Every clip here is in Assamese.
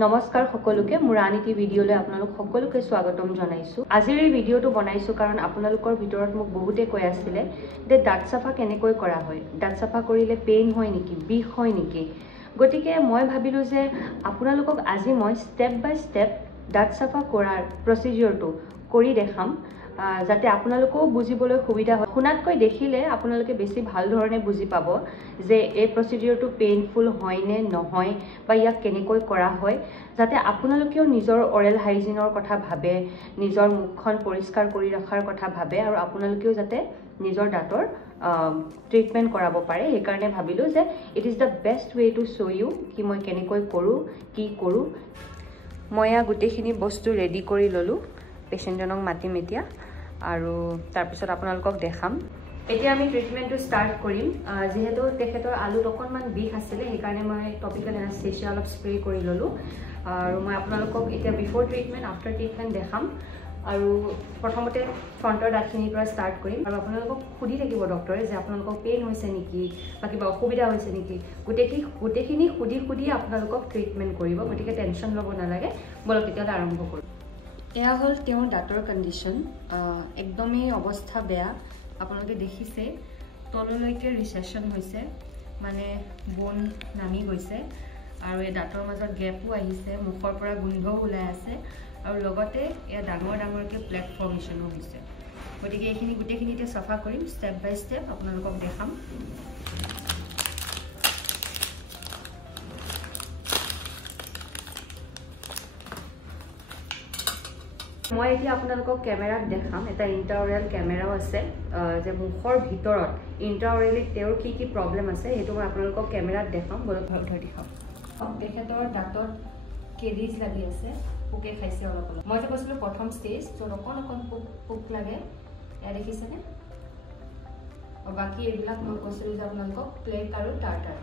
নমস্কাৰ সকলোকে মোৰ আন এটি ভিডিঅ'লৈ আপোনালোক সকলোকে স্বাগতম জনাইছো। আজিৰ এই ভিডিঅ'টো বনাইছো কাৰণ আপোনালোকৰ ভিতৰত মোক বহুতে কৈ আছিল যে দাঁত সাফা কেনেকৈ কৰা হয়, দাঁত সাফা কৰিলে পেইন হয় নেকি, বিষ হয় নেকি। গতিকে মই ভাবিলো যে আপোনালোকক আজি মই স্টেপ বাই স্টেপ দাঁত সাফা কৰাৰ প্ৰচিডিউৰটো কৰি দেখাম যাতে আপোনালোকেও বুজিবলৈ সুবিধা হয়। শুনাতকৈ দেখিলে আপোনালোকে বেছি ভাল ধৰণে বুজি পাব যে এই প্ৰচিডিউৰটো পেইনফুল হয় নে নহয় বা ইয়াক কেনেকৈ কৰা হয়, যাতে আপোনালোকেও নিজৰ অৰেল হাইজিনৰ কথা ভাবে, নিজৰ মুখখন পৰিষ্কাৰ কৰি ৰখাৰ কথা ভাবে আৰু আপোনালোকেও যাতে নিজৰ দাঁতৰ ট্ৰিটমেণ্ট কৰাব পাৰে। সেইকাৰণে ভাবিলো যে it is the best way to show' you কি মই কেনেকৈ কৰোঁ, কি কৰোঁ। মই গোটেইখিনি বস্তু ৰেডি কৰি ল'লোঁ, পেচেণ্টজনক মাতিম এতিয়া আৰু তাৰপিছত আপোনালোকক দেখাম। এতিয়া আমি ট্ৰিটমেণ্টটো ষ্টাৰ্ট কৰিম। যিহেতু তেখেতৰ আলুত অকণমান বিষ আছিলে সেইকাৰণে মই টপিকেল এনাস্থেচিয়া অলপ স্প্ৰে কৰি ল'লোঁ আৰু মই আপোনালোকক এতিয়া বিফ'ৰ ট্ৰিটমেণ্ট আফটাৰ ট্ৰিটমেণ্ট দেখাম আৰু প্ৰথমতে ফ্ৰণ্টৰ দাঁতখিনিৰ পৰা ষ্টাৰ্ট কৰিম আৰু আপোনালোকক সুধি থাকিব ডক্টৰে যে আপোনালোকক পেইন হৈছে নেকি বা কিবা অসুবিধা হৈছে নেকি। গোটেইখিনি সুধি আপোনালোকক ট্ৰিটমেণ্ট কৰিব, গতিকে টেনশ্যন ল'ব নালাগে। বলক তেতিয়াহ'লে আৰম্ভ কৰোঁ। এয়া হ'ল তেওঁৰ দাঁতৰ কণ্ডিশ্যন, একদমেই অৱস্থা বেয়া। আপোনালোকে দেখিছে তললৈকে ৰিচেশ্যন হৈছে, মানে বোন নামি গৈছে আৰু এই দাঁতৰ মাজত গেপো আহিছে, মুখৰ পৰা গোন্ধও ওলাই আছে আৰু লগতে এয়া ডাঙৰকৈ প্লেক ফৰ্মেশ্যনো হৈছে। গতিকে এইখিনি গোটেইখিনিতে চাফা কৰিম, ষ্টেপ বাই ষ্টেপ আপোনালোকক দেখাম। মই এতিয়া আপোনালোকক কেমেৰাত দেখাম। এটা ইণ্টাৰঅৰেল কেমেৰাও আছে যে মুখৰ ভিতৰত ইণ্টাৰঅৰেলিত তেওঁৰ কি কি প্ৰব্লেম আছে সেইটো মই আপোনালোকক কেমেৰাত দেখাম। বলক ধৰি দেখাম। তেখেতৰ দাঁতত কেৰিজ লাগি আছে, পোকে খাইছে অলপ। মই যে কৈছিলোঁ প্ৰথম ষ্টেজ, য'ত অকণ পোক লাগে, এয়া দেখিছেনে। আৰু বাকী এইবিলাক মই কৈছিলোঁ যে আপোনালোকক প্লেক আৰু টাৰ্টাৰ।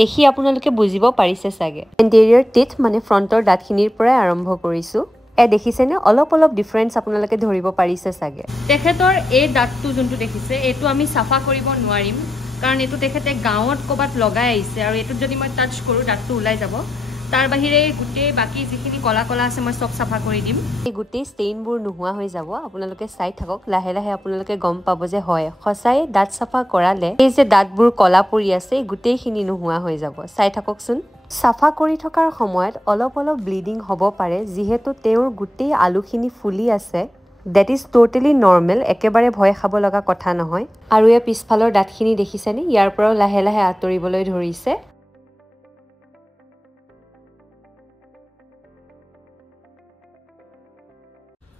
দেখি আপোনালোকে বুজিব পাৰিছে চাগে। এণ্টেৰিয়ৰ টিথ মানে ফ্ৰণ্টৰ দাঁতখিনিৰ পৰাই আৰম্ভ কৰিছোঁ। দেখিছেনে অলপ ডিফাৰেঞ্চ আপোনালোকে ধৰিব পাৰিছে চাগে। তেখেতৰ এই দাঁতটো যোনটো দেখিছে এইটো আমি চাফা কৰিব নোৱাৰিম কাৰণ এইটো তেখেতে গাঁৱত ক'ৰবাত লগাই আহিছে আৰু এইটোত যদি মই টাচ কৰোঁ দাঁতটো ওলাই যাব। তাৰ বাহিৰে গোটেই বাকী যিখিনি কলা আছে মই চব চাফা কৰি দিম। এই গোটেই ষ্টেইনবোৰ নোহোৱা হৈ যাব। আপোনালোকে চাই থাকক, লাহে লাহে আপোনালোকে গম পাব যে হয় সঁচাই দাঁত চাফা কৰালে এই যে দাঁতবোৰ কলা পৰি আছে গোটেইখিনি নোহোৱা হৈ যাব। চাই থাককচোন। চাফা কৰি থকাৰ সময়ত অলপ ব্লিডিং হ'ব পাৰে, যিহেতু তেওঁৰ গোটেই আলুখিনি ফুলি আছে। ডেট ইজ ট'টেলি নৰ্মেল, একেবাৰে ভয় খাব লগা কথা নহয়। আৰু এই পিছফালৰ দাঁতখিনি দেখিছেনে, ইয়াৰ পৰাও লাহে লাহে আঁতৰিবলৈ ধৰিছে।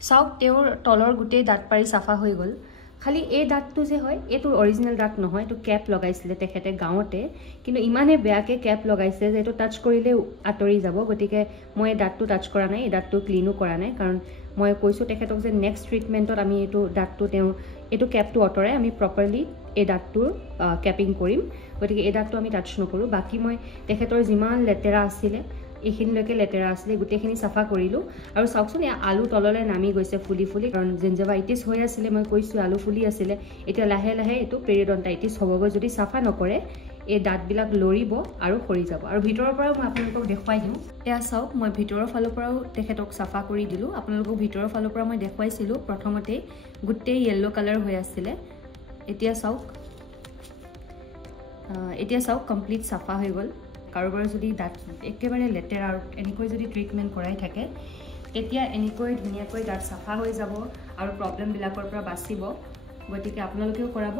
চাওক তেওঁৰ তলৰ গোটেই দাঁত পাৰি চাফা হৈ গ'ল। খালি এই দাঁতটো যে হয় এইটো অৰিজিনেল দাঁত নহয়, এইটো কেপ লগাইছিলে তেখেতে গাঁৱতে, কিন্তু ইমানেই বেয়াকৈ কেপ লগাইছে যে এইটো টাচ কৰিলে আঁতৰি যাব। গতিকে মই এই দাঁতটো টাচ কৰা নাই, এই দাঁতটো ক্লিনো কৰা নাই, কাৰণ মই কৈছোঁ তেখেতক যে নেক্সট ট্ৰিটমেণ্টত আমি এইটো কেপটো আঁতৰাই আমি প্ৰপাৰলি এই দাঁতটোৰ কেপিং কৰিম। গতিকে এই দাঁতটো আমি টাচ নকৰোঁ। বাকী মই তেখেতৰ যিমান লেতেৰা আছিলে এইখিনিলৈকে লেতেৰা আছিলে গোটেইখিনি চাফা কৰিলোঁ। আৰু চাওকচোন এয়া আলু তললৈ নামি গৈছে ফুলি, কাৰণ জিঞ্জাভাইটিছ হৈ আছিলে, মই কৈছোঁ আলু ফুলি আছিলে। এতিয়া লাহে লাহে এইটো পেৰিডন্টাইটিছ হ'বগৈ যদি চাফা নকৰে। এই দাঁতবিলাক লৰিব আৰু সৰি যাব। আৰু ভিতৰৰ পৰাও মই আপোনালোকক দেখুৱাই দিওঁ। এয়া চাওক, মই ভিতৰৰ ফালৰ পৰাও তেখেতক চাফা কৰি দিলোঁ। আপোনালোকক ভিতৰৰ ফালৰ পৰা মই দেখুৱাইছিলোঁ প্ৰথমতেই গোটেই য়েল্ল' কালাৰ হৈ আছিলে। এতিয়া চাওক কমপ্লিট চাফা হৈ গ'ল। কাৰোবাৰ যদি দাঁত একেবাৰে লেতেৰা আৰু এনেকৈ যদি ট্ৰিটমেণ্ট কৰাই থাকে তেতিয়া এনেকৈ ধুনীয়াকৈ দাঁত চাফা হৈ যাব আৰু প্ৰব্লেমবিলাকৰ পৰা বাচিব। গতিকে আপোনালোকেও কৰাব।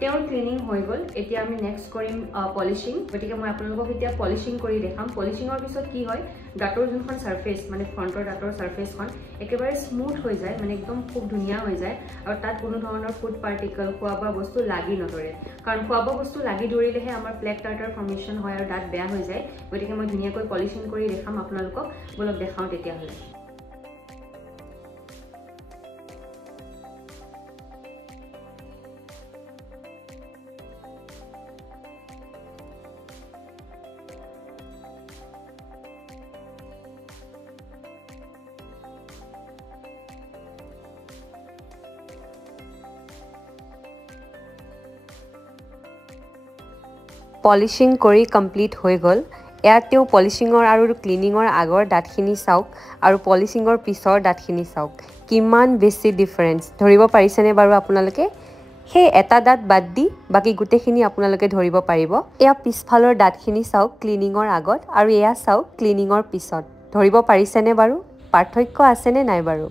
তেওঁৰ ক্লিনিং হৈ গ'ল। এতিয়া আমি নেক্সট কৰিম পলিচিং। গতিকে মই আপোনালোকক এতিয়া পলিচিং কৰি দেখাম। পলিচিঙৰ পিছত কি হয়, দাঁতৰ যোনখন ছাৰ্ফেচ মানে ফ্ৰণ্টৰ দাঁতৰ ছাৰ্ফেচখন একেবাৰে স্মুথ হৈ যায়, মানে একদম খুব ধুনীয়া হৈ যায় আৰু তাত কোনো ধৰণৰ ফুড পাৰ্টিকল খোৱা বোৱা বস্তু লাগি নধৰে। কাৰণ খোৱা বোৱা বস্তু লাগি ধৰিলেহে আমাৰ প্লেক টাৰ্টাৰ ফৰ্মেশ্যন হয় আৰু দাঁত বেয়া হৈ যায়। গতিকে মই ধুনীয়াকৈ পলিচিং কৰি দেখাম আপোনালোকক। বলক দেখাওঁ তেতিয়াহ'লে। পলিচিং কৰি কমপ্লিট হৈ গ'ল। ইয়াত তেওঁ পলিচিঙৰ আৰু ক্লিনিঙৰ আগৰ দাঁতখিনি চাওক আৰু পলিচিঙৰ পিছৰ দাঁতখিনি চাওক কিমান বেছি ডিফাৰেঞ্চ ধৰিব পাৰিছেনে বাৰু আপোনালোকে সেই এটা দাঁত বাদ দি বাকি গোটেইখিনি আপোনালোকে ধৰিব পাৰিব এয়া পিছফালৰ দাঁতখিনি চাওক ক্লিনিঙৰ আগত আৰু এয়া চাওক ক্লিনিঙৰ পিছত ধৰিব পাৰিছেনে বাৰু পাৰ্থক্য আছেনে নাই বাৰু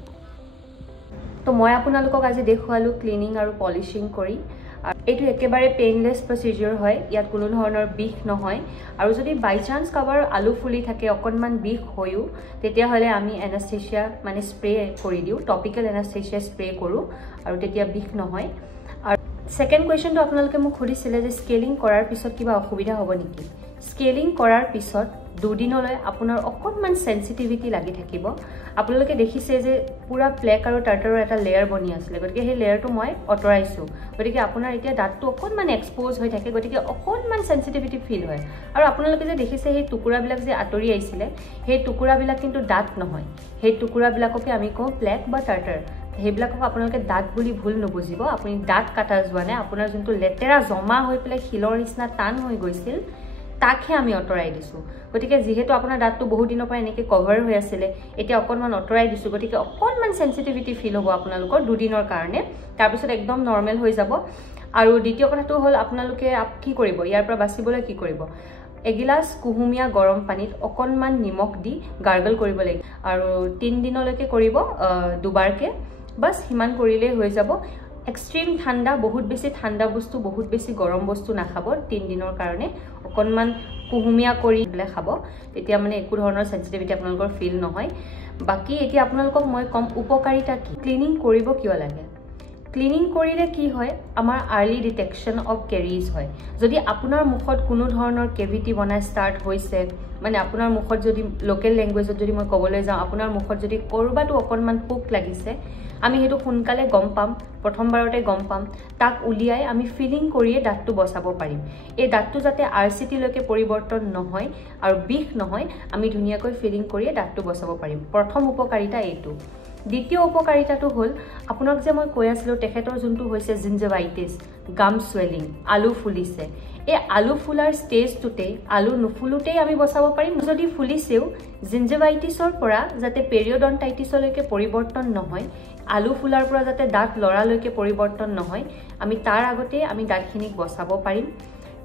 তো মই আপোনালোকক আজি দেখুৱালো ক্লিনিং আৰু পলিচিং কৰি এইটো একেবাৰে পেইনলেছ প্ৰচিডিউৰ হয় ইয়াত কোনো ধৰণৰ বিষ নহয় আৰু যদি বাই চান্স কাৰোবাৰ আলু ফুলি থাকে অকণমান বিষ হয়ও তেতিয়াহ'লে আমি এনাস্থেচিয়া মানে স্প্ৰে কৰি দিওঁ টপিকেল এনাস্থেচিয়া স্প্ৰে কৰোঁ আৰু তেতিয়া বিষ নহয় আৰু সেকেন্ড কোৱেশ্চনটো আপোনালোকে মোক সুধিছিলে যে স্কেলিং কৰাৰ পিছত কিবা অসুবিধা হ'ব নেকি স্কেলিং কৰাৰ পিছত দুদিনলৈ আপোনাৰ অকণমান সেনসিটিভিটি লাগি থাকিব আপোনালোকে দেখিছে যে পুৰা প্লেক আৰু টাৰ্টাৰৰ এটা লেয়াৰ বনি আছিল গতিকে সেই লেয়াৰটো মই অতৰাইছো গতিকে আপোনাৰ এতিয়া দাঁতটো অকণমান এক্সপ'জ হৈ থাকে গতিকে অকণমান সেনসিটিভিটি ফিল হয় আৰু আপোনালোকে যে দেখিছে সেই টুকুৰাবিলাক যে আঁতৰি আহিছিলে সেই টুকুৰাবিলাক কিন্তু দাঁত নহয় সেই টুকুৰাবিলাককে আমি কওঁ প্লেক বা টাৰ্টাৰ সেইবিলাকক আপোনালোকে দাঁত বুলি ভুল নুবুজিব আপুনি দাঁত কাটা যোৱা নাই আপোনাৰ যোনটো লেতেৰা জমা হৈ পেলাই শিলৰ নিচিনা টান হৈ গৈছিল তাকে আমি অতৰাই দিছো গতিকে যেহেতু আপোনাৰ দাঁতটো বহুত দিনৰ পৰা এনেকৈ কভাৰ হৈ আছিল এতিয়া অকণমান অতৰাই দিছো গতিকে অকণমান সেনসিটিভিটি ফিল হ'ব আপোনালোকৰ দুদিনৰ কাৰণে তাৰপিছত একদম নৰ্মেল হৈ যাব আৰু দ্বিতীয় কথাটো হ'ল আপোনালোকে কি কৰিব ইয়াৰ পৰা বাচিবলৈ কি কৰিব এগিলাস কুহুমীয়া গৰম পানীত অকণমান নিমখ দি গাৰ্গল কৰিব লাগিব আৰু 3 দিনলৈকে কৰিব দুবাৰকে বাস হিমান কৰিলে হৈ যাব এক্সট্ৰিম ঠাণ্ডা বহুত বেছি ঠাণ্ডা বস্তু বহুত বেছি গৰম বস্তু নাখাব 3 দিনৰ কাৰণে অকণমান কুহুমীয়া কৰি দিলে খাব তেতিয়া মানে একো ধৰণৰ সেনসিটিভিটি আপোনালোকৰ ফিল নহয় বাকি এতিয়া আপোনালোকক মই কম উপকাৰিতা কি ক্লিনিং কৰিব কিয় লাগে ক্লিনিং কৰিলে কি হয় আমাৰ আৰ্লি ডিটেকশন অফ কেৰিজ হয় যদি আপোনাৰ মুখত কোনো ধৰণৰ কেভিটি বনাই ষ্টাৰ্ট হৈছে মানে আপোনাৰ মুখত যদি লোকেল ল্যাঙ্গুৱেজত যদি মই ক'বলৈ যাওঁ আপোনাৰ মুখত যদি কৰবাটো অকণমান পোক লাগিছে আমি হেতু সোনকালে গম পাম প্ৰথমবাৰতে গম পাম তাক উলিয়াই আমি ফিলিং কৰিয়ে দাঁতটো বচাব পাৰিম এই দাঁতটো যাতে আৰসিটি লৈকে পৰিৱৰ্তন নহয় আৰু বিষ নহয় আমি ধুনীয়াকৈ ফিলিং কৰিয়ে দাঁতটো বচাব পাৰিম প্ৰথম উপকাৰিতা এইটো দ্বিতীয় উপকাৰিতাটো হ'ল আপোনাক যে মই কৈ আছিলো তেখেতৰ যোনটো হৈছে জিঞ্জিভাইটিছ গাম সোয়েলিং আলু ফুলিছে এই আলু ফুলাৰ ষ্টেজটোতে আলু নুফুলুতেই আমি বচাব পাৰিম যদি ফুলিছেও জিঞ্জিভাইটিছৰ পৰা যাতে পেৰিয়ডন্টাইটিছলৈকে পৰিৱৰ্তন নহয় আলু ফুলাৰ পৰা যাতে দাঁত লৰালৈকে পৰিৱৰ্তন নহয় আমি তাৰ আগতে আমি দাঁতখিনিক বচাব পাৰিম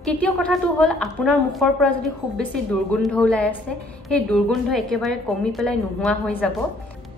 তৃতীয় কথাটো হ'ল আপোনাৰ মুখৰ পৰা যদি খুব বেছি দুৰ্গন্ধ ওলাই আছে সেই দুৰ্গন্ধ একেবাৰে কমি পেলাই নোহোৱা হৈ যাব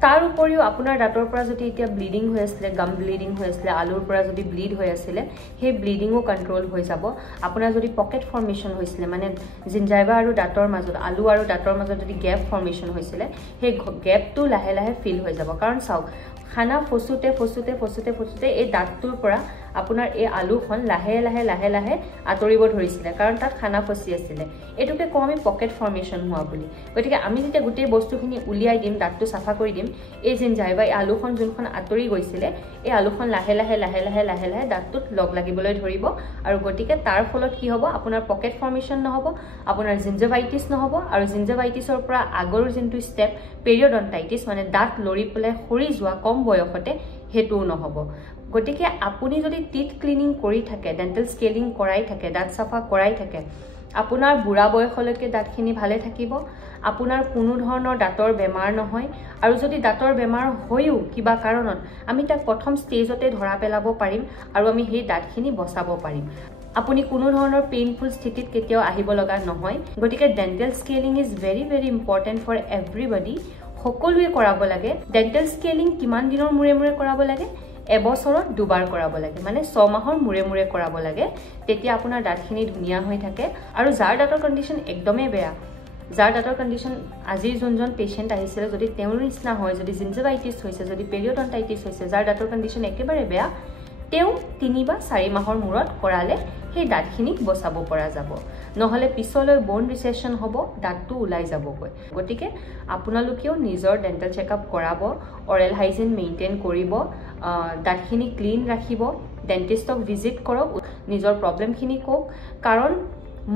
তাৰ উপৰিও আপোনাৰ দাঁতৰ পৰা যদি এতিয়া ব্লিডিং হৈ আছিল গাম ব্লিডিং হৈ আছিল আলুৰ পৰা যদি ব্লিড হৈ আছিল সেই ব্লিডিংও কন্ট্ৰোল হৈ যাব আপোনাৰ যদি পকেট ফৰ্মেশন হৈছিল মানে জিঞ্জাইভা আৰু দাঁতৰ মাজত আলু আৰু দাঁতৰ মাজত যদি গ্যাপ ফৰ্মেশন হৈছিল সেই গ্যাপটো লাহে লাহে ফিল হৈ যাব কাৰণ চাওক খানা ফসুতে ফসুতে ফসুতে ফসুতে এই দাঁতটোৰ পৰা আপোনাৰ এই আলুখন লাহে লাহে লাহে লাহে আতৰিব ধৰিছিল কাৰণ তাত খানা ফসি আছিল এটোকে কওঁ আমি পকেট ফৰ্মেশন হোৱা বুলি গতিকে আমি যেতিয়া গোটেই বস্তুখিনি উলিয়াই দিম দাঁতটো সাফা কৰি দিম এই জিঞ্জাইভা আলুখন যোনখন আতৰি গৈছিল এই আলুখন লাহে লাহে লাহে লাহে লাহে লাহে দাঁতটোত লগ লাগিবলৈ ধৰিব আৰু গতিকে তাৰ ফলত কি হ'ব আপোনাৰ পকেট ফৰ্মেশন নহব আপোনাৰ জিঞ্জিভাইটিছ নহব আৰু জিঞ্জিভাইটিছৰ পৰা আগৰ যোনটো ষ্টেপ পেৰিয়ডন্টাইটিছ মানে দাঁত লৰি পেলাই সৰি যোৱা কম বয়সতে হেতু নহব গতিকে আপুনি যদি টিথ ক্লিনিং কৰি থাকে ডেন্টাল স্কেলিং কৰাই থাকে দাঁত সাফা কৰাই থাকে আপোনাৰ বুঢ়া বয়সলৈকে দাঁতখিনি ভালে থাকিব আপোনাৰ কোনো ধৰণৰ দাঁতৰ বেমাৰ নহয় আৰু যদি দাঁতৰ বেমাৰ হয়ও কিবা কাৰণত আমি তাক প্ৰথম ষ্টেজতে ধৰা পেলাব পাৰিম আৰু আমি সেই দাঁতখিনি বচাব পাৰিম আপুনি কোনো ধৰণৰ পেইনফুল স্থিতিত কেতিয়াও আহিব লগা নহয় গতিকে dental scaling is very very important for everybody সকলোৱে কৰাব লাগে ডেন্টাল স্কেলিং কিমান দিনৰ মূৰে মূৰে কৰাব লাগে এবছৰত দুবাৰ কৰাব লাগে মানে 6 মাহৰ মূৰে মূৰে কৰাব লাগে তেতিয়া আপোনাৰ দাঁতখিনি ধুনীয়া হৈ থাকে আৰু যাৰ দাঁতৰ কণ্ডিশ্যন একদমেই বেয়া যাৰ দাঁতৰ কণ্ডিশ্যন আজিৰ যোনজন পেশেন্ট আহিছিল যদি তেওঁৰ নিচিনা হয় যদি জিঞ্জিভাইটিছ হৈছে যদি পেৰিয়ডন্টাইটিছ হৈছে যাৰ দাঁতৰ কণ্ডিশ্যন একেবাৰে বেয়া তেওঁ 3 বা 4 মাহৰ মূৰত কৰালে সেই দাঁতখিনিক বচাব পৰা যাব নহলে পিছলৈ বোন ৰিসেশন হ'ব দাঁতটো ওলাই যাবগৈ গতিকে আপোনালোকেও নিজৰ ডেন্টাল চেকআপ কৰাব অৰেল হাইজিন মেইনটেইন কৰিব দাঁতখিনি ক্লিন ৰাখিব ডেন্টিষ্টক ভিজিট কৰক নিজৰ প্ৰবলেমখিনি কওক কাৰণ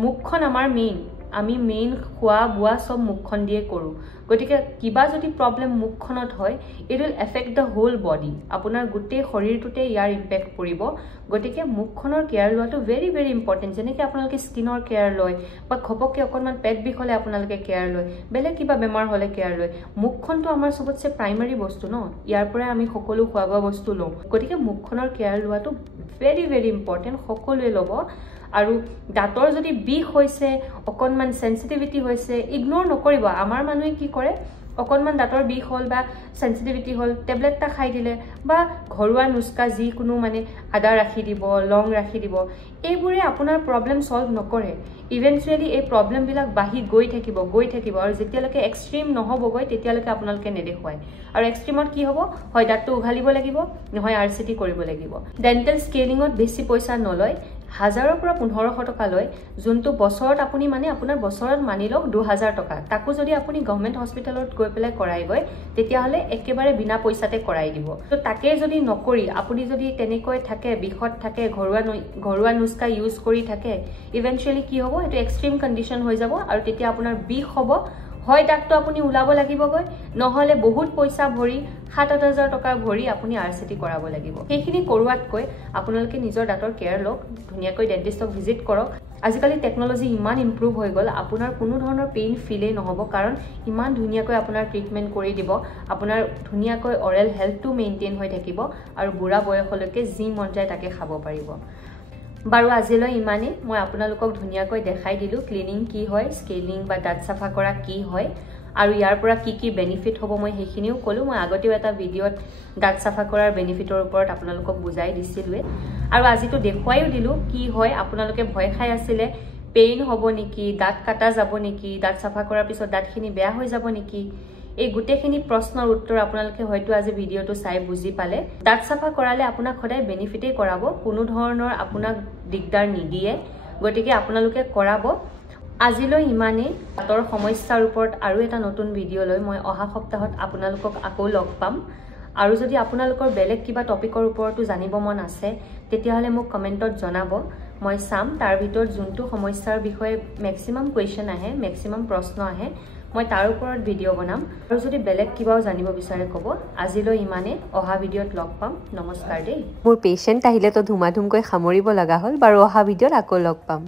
মুখখন আমাৰ মেইন আমি মেইন খোৱা বোৱা সব মুখখন দিয়ে কৰোঁ গতিকে কিবা যদি প্ৰবলেম মুখখনত হয় it will effect the whole body আপোনাৰ গোটেই শৰীৰটোতে ইয়াৰ ইম্পেক্ট পৰিব গতিকে মুখখনৰ কেয়াৰ লোৱাটো ভেৰি ভেৰি ইম্পৰ্টেণ্ট যেনেকৈ আপোনালোকে স্কিনৰ কেয়াৰ লয় বা ঘপককৈ অকণমান পেট বিষ হ'লে আপোনালোকে কেয়াৰ লয় বেলেগ কিবা বেমাৰ হ'লে কেয়াৰ লয় মুখখনটো আমাৰ চবতছে প্ৰাইমাৰী বস্তু ন ইয়াৰ পৰাই আমি সকলো খোৱা বোৱা বস্তু লওঁ গতিকে মুখখনৰ কেয়াৰ লোৱাটো ভেৰি ভেৰি ইম্পৰ্টেণ্ট সকলোৱে ল'ব আৰু দাঁতৰ যদি বিষ হৈছে অকণমান সেনসিটিভিটি হৈছে ইগনোৰ নকৰিব আমাৰ মানুহে কি কৰে অকণমান দাঁতৰ বিষ হ'ল বা সেনসিটিভিটি হ'ল টেবলেট এটা খাই দিলে বা ঘৰুৱা নুস্কা যিকোনো মানে আদা ৰাখি দিব লং ৰাখি দিব এইবোৰে আপোনাৰ প্ৰবলেম সলভ নকৰে ইভেন্টুৱেলি এই প্ৰবলেমবিলাক বাঢ়ি গৈ থাকিব আৰু যেতিয়ালৈকে এক্সট্ৰিম নহ'বগৈ তেতিয়ালৈকে আপোনালোকে নেদেখুৱায় আৰু এক্সট্ৰিমত কি হ'ব হয় দাঁতটো উঘালিব লাগিব নহয় RCT কৰিব লাগিব ডেণ্টেল স্কেলিঙত বেছি পইচা নলয় 1000 পৰা 1500 টকা লয় যোনটো বছৰত আপুনি মানে আপোনাৰ বছৰত মানি লওক 2000 টকা তাকো যদি আপুনি গভৰ্ণমেণ্ট হস্পিটেলত গৈ পেলাই কৰাই গৈ তেতিয়াহলে একেবাৰে বিনা পইচাতে কৰাই দিব তো তাকে যদি নকৰি আপুনি যদি তেনেকৈ থাকে বিখত থাকে ঘৰুৱা নুস্কা ইউজ কৰি থাকে ইভেন্টুৱেলি কি হ'ব এটো এক্সট্ৰিম কন্ডিশন হৈ যাব আৰু তেতিয়া আপোনাৰ বিষ হ'ব হয় দাঁতটো আপুনি উলাব লাগিবগৈ নহলে বহুত পইচা ভৰি 7,000 টকা ভৰি আপুনি RCT কৰাব লাগিব সেইখিনি কৰোৱাতকৈ আপোনালোকে নিজৰ দাঁতৰ কেয়াৰ লওক ধুনিয়াকৈ ডেন্টিষ্টক ভিজিট কৰক আজিকালি টেকনলজি ইমান ইমপ্ৰুভ হৈ গল আপোনাৰ কোনো ধৰণৰ পেইন ফিলে নহব কাৰণ ইমান ধুনিয়াকৈ আপোনাৰ ট্ৰিটমেন্ট কৰি দিব আপোনাৰ ধুনিয়াকৈ অৰেল হেলথটো মেইনটেইন হৈ থাকিব আৰু বুঢ়া বয়সলৈকে যি মন যায় তাকে খাব পাৰিব বাৰু আজিলৈ ইমানে মই আপোনালোকক ধুনিয়াকৈ দেখাই দিলো ক্লিনিং কি হয় স্কেলিং বা দাঁত সাফা কৰা কি হয় আৰু ইয়াৰ পৰা কি বেনিফিট হ'ব মই হেখিনিও কলো মই আগতেও এটা ভিডিঅত দাঁত সাফা কৰাৰ বেনিফিটৰ ওপৰত আপোনালোকক বুজাই দিছিলুৱে আৰু আজিটো দেখুৱাইও দিলো কি হয় আপোনালোকে ভয় খাই আছিলে পেইন হ'ব নেকি দাঁত কাটা যাব নেকি দাঁত সাফা কৰাৰ পিছত দাঁতখিনি বেয়া হৈ যাব নেকি এই গুটেখিনি প্ৰশ্নৰ উত্তৰ আপোনালোকে হয়তো আজি ভিডিঅটো চাই বুজি পালে দাঁত সাফা কৰালে আপোনাক খদাই বেনিফিটে কৰাব কোনো ধৰণৰ আপোনাক দিগদাৰ নিদিয়ে গতিকে আপোনালোকে কৰাব আজিলৈ ইমানে দাঁতৰ সমস্যাৰ ওপৰত আৰু এটা নতুন ভিডিঅ লৈ মই অহা সপ্তাহত আপোনালোকক আকৌ লগ পাম আৰু যদি আপোনালোকৰ বেলেগ কিবা টপিকৰ ওপৰতো জানিব মন আছে তেতিয়াহলে মোক কমেন্টত জনাব মই চাম তাৰ ভিতৰত যোনটো সমস্যাৰ বিষয়ে মেক্সিমাম কোৱেশ্চন আহে মেক্সিমাম প্ৰশ্ন আহে মই তাৰ ওপৰত ভিডিঅ বনাম আৰু যদি বেলেগ কিবাও জানিব বিচাৰে ক'ব আজিলৈ ইমানে অহা ভিডিঅত লগ পাম নমস্কাৰ দেই মোৰ পেশেন্ট আহিলে তো ধুমাধুমকৈ সামৰিব লগা হ'ল বাৰু অহা ভিডিঅত আকৌ লগ পাম